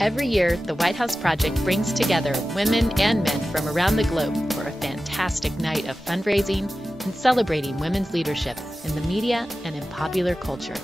Every year, the White House Project brings together women and men from around the globe for a fantastic night of fundraising and celebrating women's leadership in the media and in popular culture.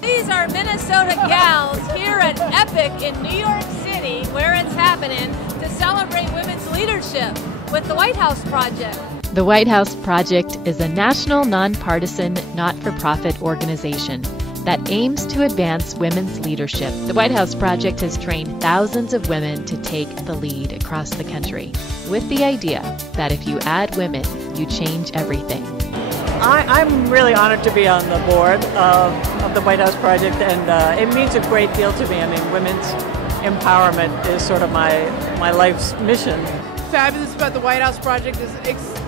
These are Minnesota gals here at Epic in New York City, where it's happening, to celebrate women's leadership with the White House Project. The White House Project is a national, nonpartisan, not-for-profit organization that aims to advance women's leadership. The White House Project has trained thousands of women to take the lead across the country, with the idea that if you add women, you change everything. I'm really honored to be on the board of the White House Project, and it means a great deal to me. I mean, women's empowerment is sort of my life's mission. Fabulous about the White House Project is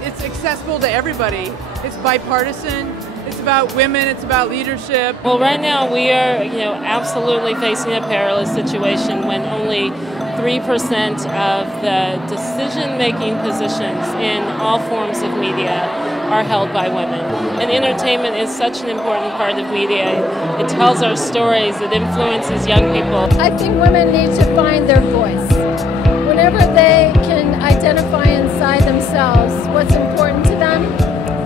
it's accessible to everybody. It's bipartisan. It's about women. It's about leadership. Well, right now we are, absolutely facing a perilous situation when only 3% of the decision-making positions in all forms of media are held by women. And entertainment is such an important part of media. It tells our stories. It influences young people. I think women need to find their voice. Whenever they can identify inside themselves what's important to them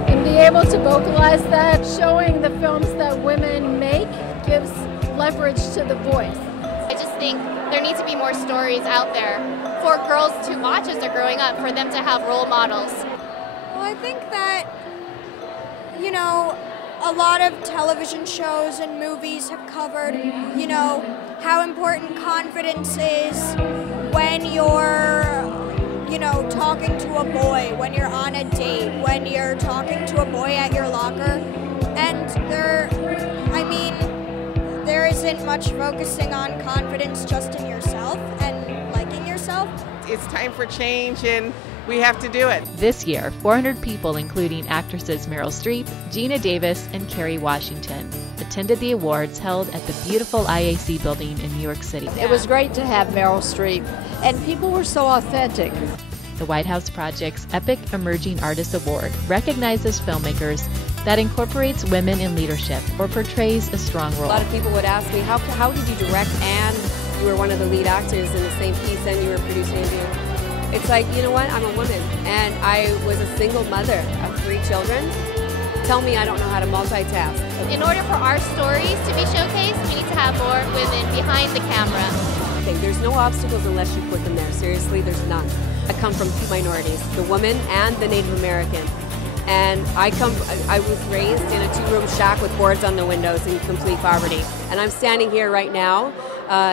and be able to vocalize that, showing the films that women make gives leverage to the voice. I just think there need to be more stories out there for girls to watch as they're growing up, for them to have role models. Well, I think that, a lot of television shows and movies have covered, how important confidence is when you're, talking to a boy, when you're on a date, when you're talking to a boy at your locker. And there isn't much focusing on confidence just in yourself and liking yourself. It's time for change, and we have to do it. This year, 400 people, including actresses Meryl Streep, Gina Davis, and Kerry Washington, attended the awards held at the beautiful IAC building in New York City. It was great to have Meryl Streep, and people were so authentic. The White House Project's Epic Emerging Artist Award recognizes filmmakers that incorporates women in leadership or portrays a strong role. A lot of people would ask me, how did you direct and you were one of the lead actors in the same piece and you were producing and doing? It's like, you know what, I'm a woman and I was a single mother of 3 children. Tell me I don't know how to multitask. In order for our stories to be showcased, we need to have more women behind the camera. Okay, there's no obstacles unless you put them there. Seriously, there's none. I come from 2 minorities, the woman and the Native American. And I was raised in a 2-room shack with boards on the windows in complete poverty. And I'm standing here right now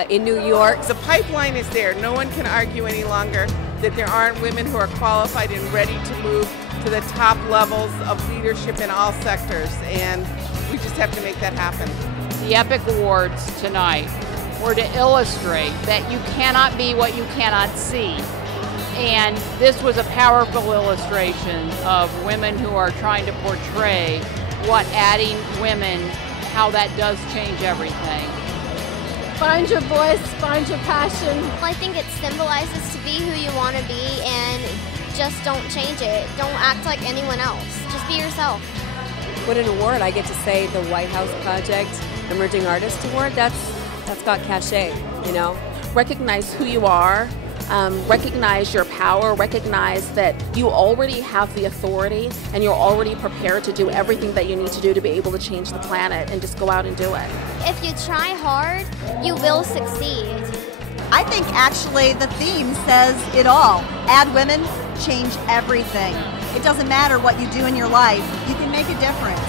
in New York. The pipeline is there. No one can argue any longer that there aren't women who are qualified and ready to move to the top levels of leadership in all sectors. And we just have to make that happen. The Epic Awards tonight were to illustrate that you cannot be what you cannot see. And this was a powerful illustration of women who are trying to portray what adding women, how that does change everything. Find your voice, find your passion. I think it symbolizes to be who you want to be and just don't change it. Don't act like anyone else. Just be yourself. What an award. I get to say the White House Project Emerging Artist Award. That's got cachet, Recognize who you are. Recognize your power, recognize that you already have the authority and you're already prepared to do everything that you need to do to be able to change the planet, and just go out and do it. If you try hard, you will succeed. I think actually the theme says it all. Add women, change everything. It doesn't matter what you do in your life, you can make a difference.